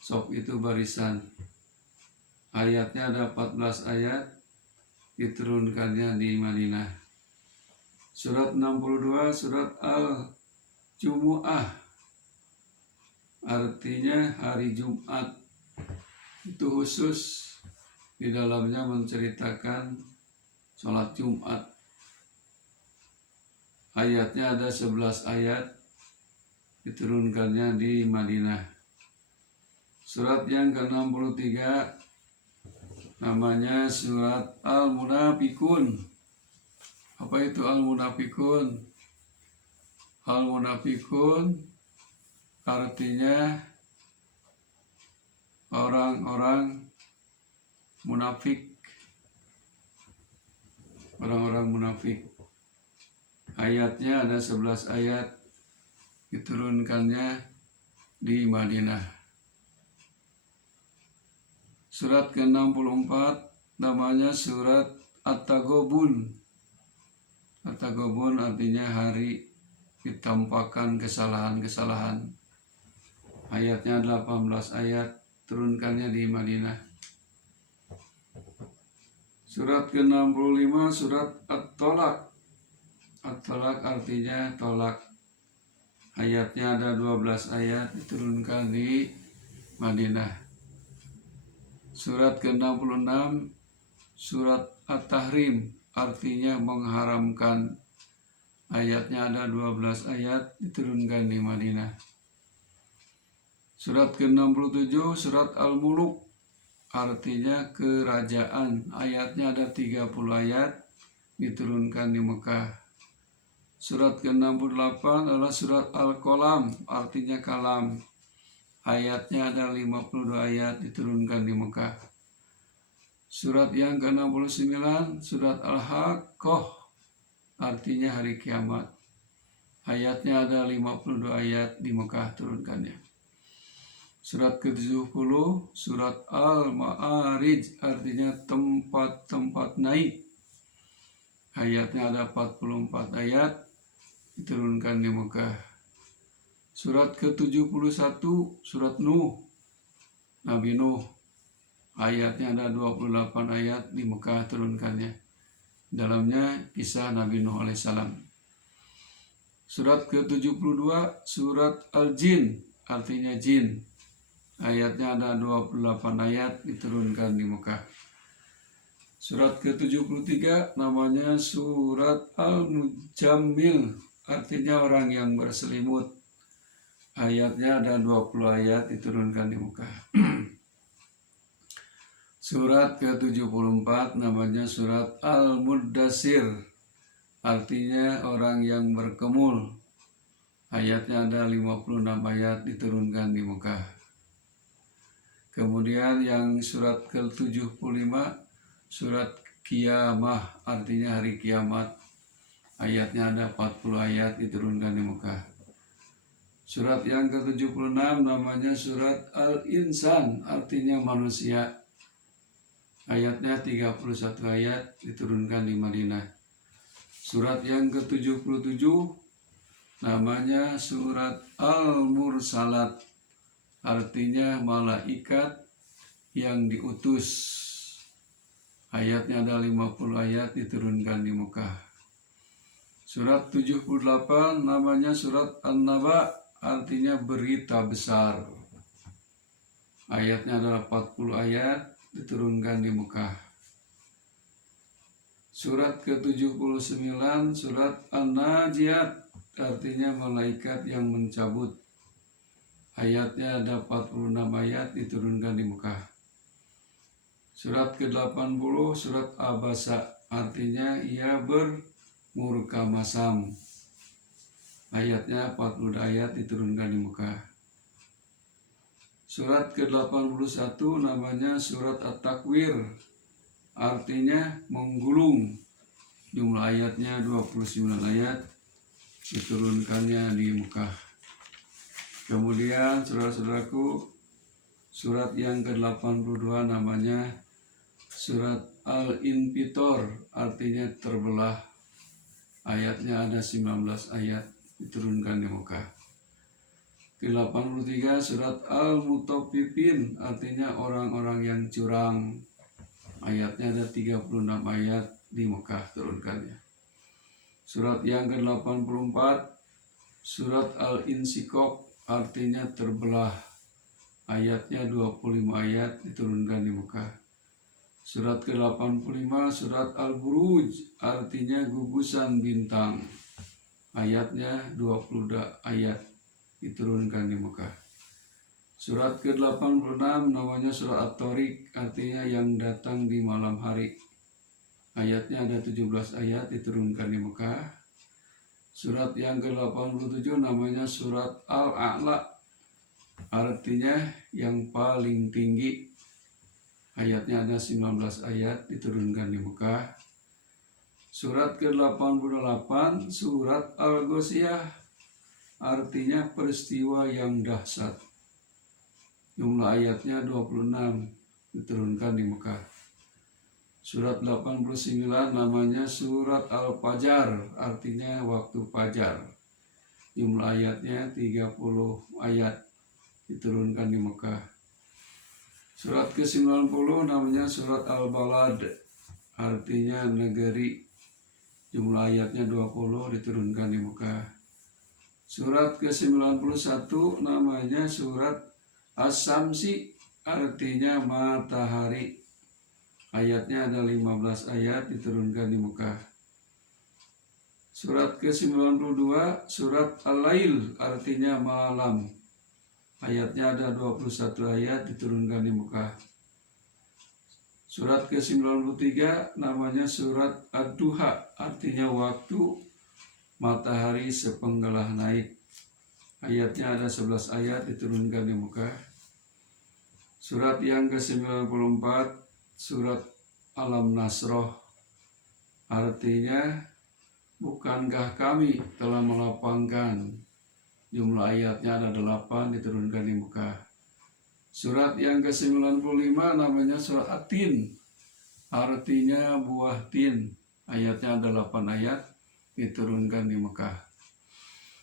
Sof itu barisan. Ayatnya ada 14 ayat, diturunkannya di Madinah. Surat 62, surat Al-Jumu'ah, artinya hari Jumat. Itu khusus di dalamnya menceritakan sholat Jumat. Ayatnya ada 11 ayat, diturunkannya di Madinah. Surat yang ke-63 namanya surat Al-Munafikun. Apa itu Al-Munafikun? Al-Munafikun artinya orang-orang munafik. Orang-orang munafik. Ayatnya ada 11 ayat, diturunkannya di Madinah. Surat ke-64 namanya surat At-Taghabun. At-Taghabun artinya hari ditampakkan kesalahan-kesalahan. Ayatnya 18 ayat, turunkannya di Madinah. Surat ke-65 surat At-Tolak. At-Tolak artinya tolak. Ayatnya ada 12 ayat, diturunkan di Madinah. Surat ke-66 surat At-Tahrim, artinya mengharamkan. Ayatnya ada 12 ayat, diturunkan di Madinah. Surat ke-67 surat Al-Muluk, artinya kerajaan. Ayatnya ada 30 ayat, diturunkan di Mekah. Surat ke-68 adalah surat Al-Qalam, artinya kalam. Ayatnya ada 52 ayat, diturunkan di Mekah. Surat yang ke-69 surat Al-Haqqah, artinya hari kiamat. Ayatnya ada 52 ayat, di Mekah turunkannya. Surat ke-70 surat Al-Ma'arij, artinya tempat-tempat naik. Ayatnya ada 44 ayat, diturunkan di Mekah. Surat ke-71 surat Nuh, Nabi Nuh. Ayatnya ada 28 ayat, di Mekah turunkannya. Dalamnya kisah Nabi Nuh alaihissalam. Surat ke-72 surat Al-Jin, artinya jin. Ayatnya ada 28 ayat, diturunkan di Mekah. Surat ke-73 namanya surat Al-Mujammil, artinya orang yang berselimut. Ayatnya ada 20 ayat, diturunkan di Mekah. Surat ke-74 namanya surat Al-Muddatsir, artinya orang yang berkemul. Ayatnya ada 56 ayat, diturunkan di Mekah. Kemudian yang surat ke-75 surat Qiyamah, artinya hari kiamat. Ayatnya ada 40 ayat, diturunkan di Mekah. Surat yang ke-76 namanya surat Al-Insan, artinya manusia. Ayatnya 31 ayat, diturunkan di Madinah. Surat yang ke-77 namanya surat Al-Mursalat, artinya malaikat yang diutus. Ayatnya ada 50 ayat, diturunkan di Mekah. Surat 78 namanya surat An-Naba, artinya berita besar. Ayatnya adalah 40 ayat, diturunkan di Mekah. Surat ke-79 surat An-Najiyat, artinya malaikat yang mencabut. Ayatnya ada 46 ayat, diturunkan di Mekah. Surat ke-80 surat Abasa, artinya ia bermurka masam. Ayatnya 40 ayat, diturunkan di Mekah. Surat ke-81 namanya surat At-Takwir, artinya menggulung. Jumlah ayatnya 29 ayat, diturunkannya di Mekah. Kemudian saudara-saudaraku, surat yang ke-82 namanya surat Al-Infitor, artinya terbelah. Ayatnya ada 19 ayat, diturunkan di Mekah. ke-83 surat Al-Mutaffifin, artinya orang-orang yang curang. Ayatnya ada 36 ayat di Mekah turunkannya. Surat yang ke-84 surat Al-Insyikok, artinya terbelah. Ayatnya 25 ayat diturunkan di Mekah. Surat ke-85 surat Al-Buruj, artinya gugusan bintang. Ayatnya 20 ayat diturunkan di Mekah. Surat ke-86 namanya surat At-Tariq, artinya yang datang di malam hari. Ayatnya ada 17 ayat diturunkan di Mekah. Surat yang ke-87 namanya surat Al-A'la, artinya yang paling tinggi. Ayatnya ada 19 ayat diturunkan di Mekah. Surat ke-88 surat Al-Ghasyiyah, artinya peristiwa yang dahsyat. Jumlah ayatnya 26 diturunkan di Mekah. Surat 89 namanya surat Al-Fajar, artinya waktu fajar. Jumlah ayatnya 30 ayat diturunkan di Mekah. Surat ke-90 namanya surat Al-Balad, artinya negeri. Jumlah ayatnya 20 diturunkan di Mekah. Surat ke-91 namanya surat As-Samsi, artinya matahari. Ayatnya ada 15 ayat diturunkan di Mekah. Surat ke-92 surat Al-Lail, artinya malam. Ayatnya ada 21 ayat diturunkan di Mekah. Surat ke-93 namanya surat Ad-Duha, artinya waktu matahari sepenggalah naik. Ayatnya ada 11 ayat diturunkan di Mekah. Surat yang ke-94 surat Alam Nasroh, artinya bukankah kami telah melapangkan. Jumlah ayatnya ada 8 diturunkan di Mekah. Surat yang ke-95 namanya surat At-Tin, artinya buah tin. Ayatnya ada 8 ayat diturunkan di Mekah.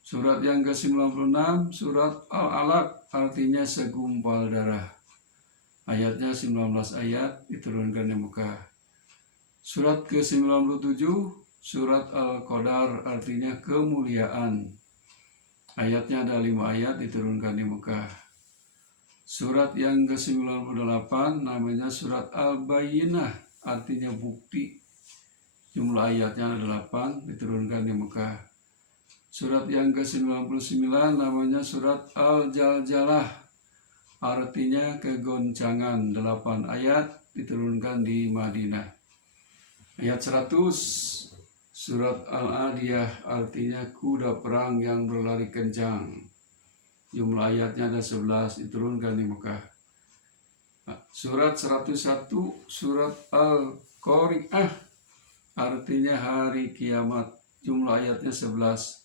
Surat yang ke-96 surat Al-Alaq, artinya segumpal darah. Ayatnya 19 ayat diturunkan di Mekah. Surat ke-97 surat Al-Qadar, artinya kemuliaan. Ayatnya ada 5 ayat diturunkan di Mekah. Surat yang ke-98 namanya surat Al-Bayyinah, artinya bukti. Jumlah ayatnya ada 8 diturunkan di Mekah. Surat yang ke-99 namanya surat Al-Jaljalah, artinya kegoncangan. 8 ayat diturunkan di Madinah. Ayat 100 surat Al-Adiyah, artinya kuda perang yang berlari kencang. Jumlah ayatnya ada 11 diturunkan di Mekah. Surat 101 surat Al-Qari'ah, artinya hari kiamat. Jumlah ayatnya 11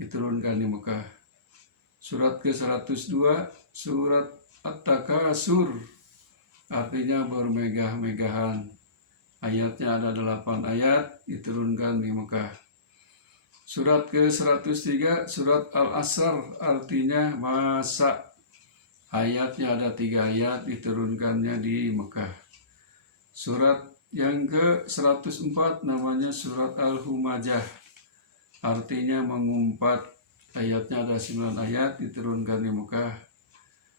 diturunkan di Mekah. Surat ke-102 surat At-Takasur, artinya bermegah-megahan. Ayatnya ada 8 ayat diturunkan di Mekah. Surat ke-103 surat Al-Asr, artinya masa. Ayatnya ada 3 ayat diturunkannya di Mekah. Surat yang ke-104 namanya surat Al-Humajah, artinya mengumpat. Ayatnya ada 9 ayat diturunkan di Mekah.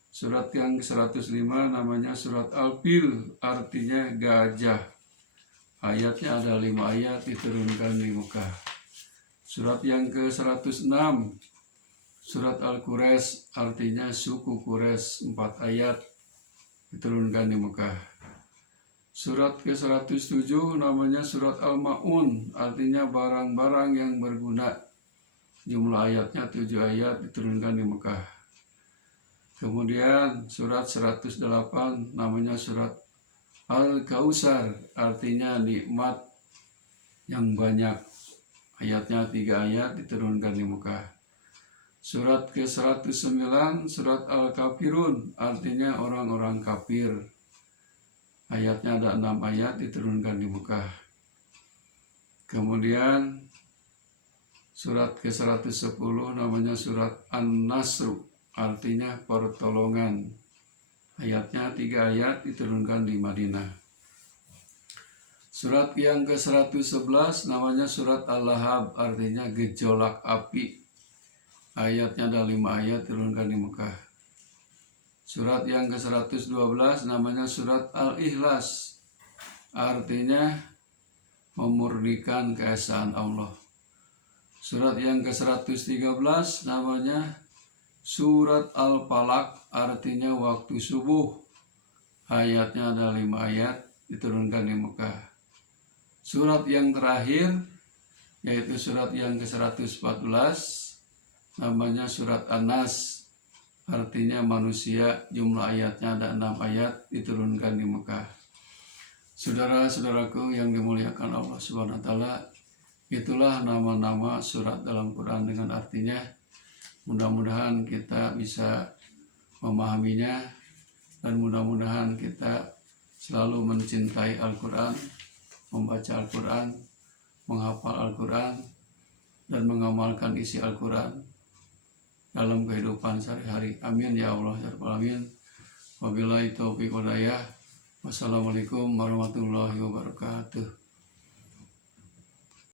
Surat yang ke-105 namanya surat Al-Fil, artinya gajah. Ayatnya ada 5 ayat diturunkan di Mekah. Surat yang ke-106 surat Al-Quraisy, artinya suku Quraisy. 4 ayat diturunkan di Mekah. Surat ke-107 namanya surat Al-Ma'un, artinya barang-barang yang berguna. Jumlah ayatnya 7 ayat diturunkan di Mekah. Kemudian surat 108 namanya surat Al-Kautsar, artinya nikmat yang banyak. Ayatnya 3 ayat diturunkan di Mekah. Surat ke-109 surat Al-Kafirun, artinya orang-orang kafir. Ayatnya ada 6 ayat diturunkan di Mekah. Kemudian surat ke-110 namanya surat An-Nasr, artinya pertolongan. Ayatnya 3 ayat diturunkan di Madinah. Surat yang ke-111 namanya surat Al-Lahab, artinya gejolak api. Ayatnya ada 5 ayat diturunkan di Mekah. Surat yang ke-112 namanya surat Al-Ikhlas, artinya memurnikan keesaan Allah. Surat yang ke-113 namanya surat Al-Falaq, artinya waktu subuh. Ayatnya ada 5 ayat diturunkan di Mekah. Surat yang terakhir yaitu surat yang ke-114 namanya surat An-Nas, artinya manusia. Jumlah ayatnya ada 6 ayat diturunkan di Mekah. Saudara-saudaraku yang dimuliakan Allah Subhanahu wa taala, itulah nama-nama surat dalam Quran dengan artinya. Mudah-mudahan kita bisa memahaminya dan mudah-mudahan kita selalu mencintai Al-Quran, membaca Al-Quran, menghafal Al-Quran, dan mengamalkan isi Al-Quran dalam kehidupan sehari-hari. Amin ya Allah ya Rabbal Alamin. Wabillahi taufiq wal hidayah. Wassalamualaikum warahmatullahi wabarakatuh.